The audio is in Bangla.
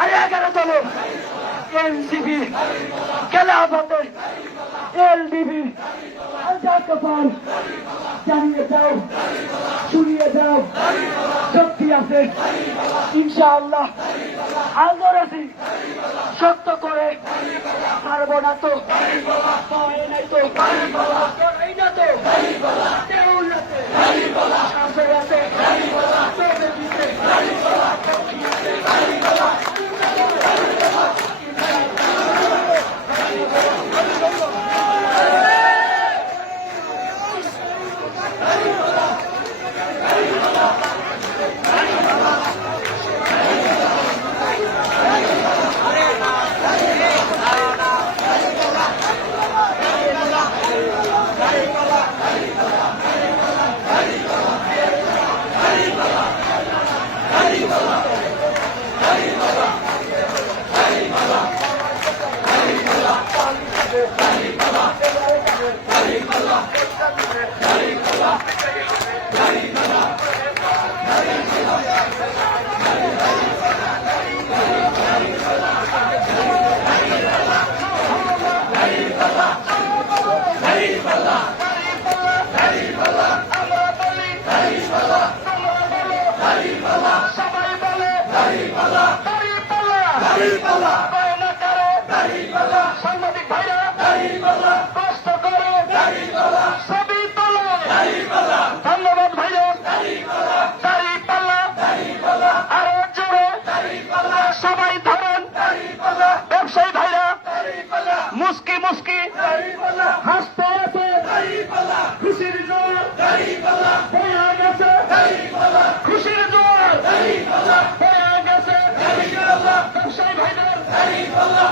আরে 11 দল এনসিপি খেলাফতে এলডিপি আলজাকাফান জানিয়ে দাও শুনিয়ে দাও শক্তি আছে ইনশাআল্লাহ আন্দোলন শক্ত করে পারবো না তো পারে নাই তো এই না তো শাসক আছে সাংবাদিক ভাইরা কষ্ট করে ছবি তোলো ধন্যবাদ ভাইরা দাঁড়িপাল্লা আরো জোরে সবাই ধরেন ব্যবসায়ী ভাইরা মুস্কি মুস্কি হাসতে আছে খুশির জোর হয়ে গেছে খুশির জোর হয়ে গেছে ব্যবসায়ী ভাইদের দাঁড়িপাল্লা